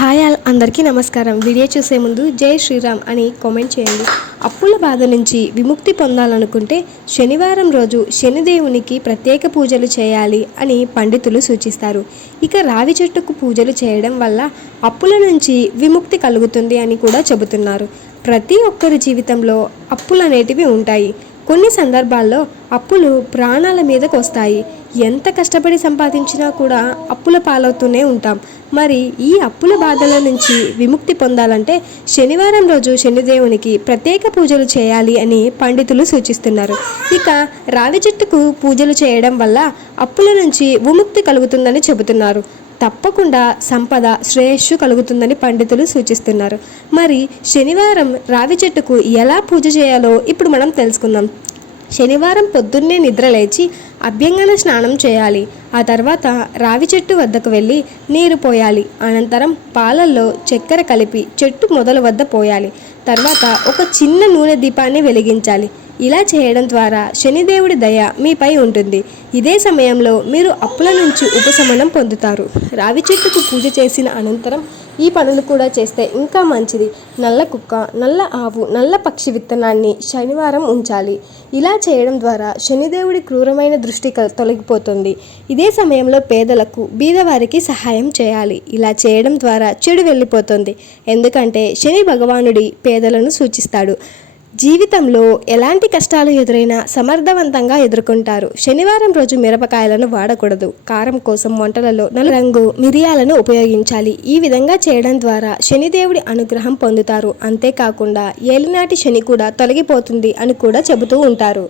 Hi all అందరికీ నమస్కారం. Video చూసే ముందు జై శ్రీరామ్ అని కామెంట్ చేయండి. అప్పుల బాధ నుంచి విముక్తి పొందాలనుకుంటే శనివారం రోజు శనిదేవునికి ప్రత్యేక పూజలు చేయాలి అని పండితులు సూచిస్తారు. ఇక రావి చెట్టుకు పూజలు చేయడం వల్ల అప్పుల నుంచి విముక్తి కలుగుతుంది అని కూడా చెబుతున్నారు. ప్రతి ఒక్కరి జీవితంలో అప్పులు అనేటివి ఉంటాయి. కొన్ని సందర్భాల్లో అప్పులు ప్రాణాల మీదకు వస్తాయి. ఎంత కష్టపడి సంపాదించినా కూడా అప్పుల పాలవుతూనే ఉంటాం. మరి ఈ అప్పుల బాధల నుంచి విముక్తి పొందాలంటే శనివారం రోజు శనిదేవునికి ప్రత్యేక పూజలు చేయాలి అని పండితులు సూచిస్తున్నారు. ఇక రావి చెట్టుకు పూజలు చేయడం వల్ల అప్పుల నుంచి విముక్తి కలుగుతుందని చెబుతున్నారు. తప్పకుండా సంపద శ్రేయస్సు కలుగుతుందని పండితులు సూచిస్తున్నారు. మరి శనివారం రావి చెట్టుకు ఎలా పూజ చేయాలో ఇప్పుడు మనం తెలుసుకుందాం. శనివారం పొద్దున్నే నిద్ర లేచి అభ్యంగన స్నానం చేయాలి. ఆ తర్వాత రావి చెట్టు వద్దకు వెళ్ళి నీరు పోయాలి. అనంతరం పాలల్లో చక్కెర కలిపి చెట్టు మొదల వద్ద పోయాలి. తర్వాత ఒక చిన్న నూనె దీపాన్ని వెలిగించాలి. ఇలా చేయడం ద్వారా శనిదేవుడి దయ మీపై ఉంటుంది. ఇదే సమయంలో మీరు అప్పుల నుంచి ఉపశమనం పొందుతారు. రావి చెట్టుకు పూజ చేసిన అనంతరం ఈ పనులు కూడా చేస్తే ఇంకా మంచిది. నల్ల కుక్క నల్ల ఆవు నల్ల పక్షి విత్తనాన్ని శనివారం ఉంచాలి. ఇలా చేయడం ద్వారా శనిదేవుడి క్రూరమైన దృష్టి క- తొలగిపోతుంది. ఇదే సమయంలో పేదలకు బీదవారికి సహాయం చేయాలి. ఇలా చేయడం ద్వారా చెడు వెళ్ళిపోతుంది. ఎందుకంటే శని భగవానుడి పేదలను సూచిస్తాడు. జీవితంలో ఎలాంటి కష్టాలు ఎదురైనా సమర్థవంతంగా ఎదుర్కొంటారు. శనివారం రోజు మిరపకాయలను వాడకూడదు. కారం కోసం వంటలలో నలు రంగు మిరియాలను ఉపయోగించాలి. ఈ విధంగా చేయడం ద్వారా శనిదేవుడి అనుగ్రహం పొందుతారు. అంతేకాకుండా ఏలినాటి శని కూడా తొలగిపోతుంది అని కూడా చెబుతూ ఉంటారు.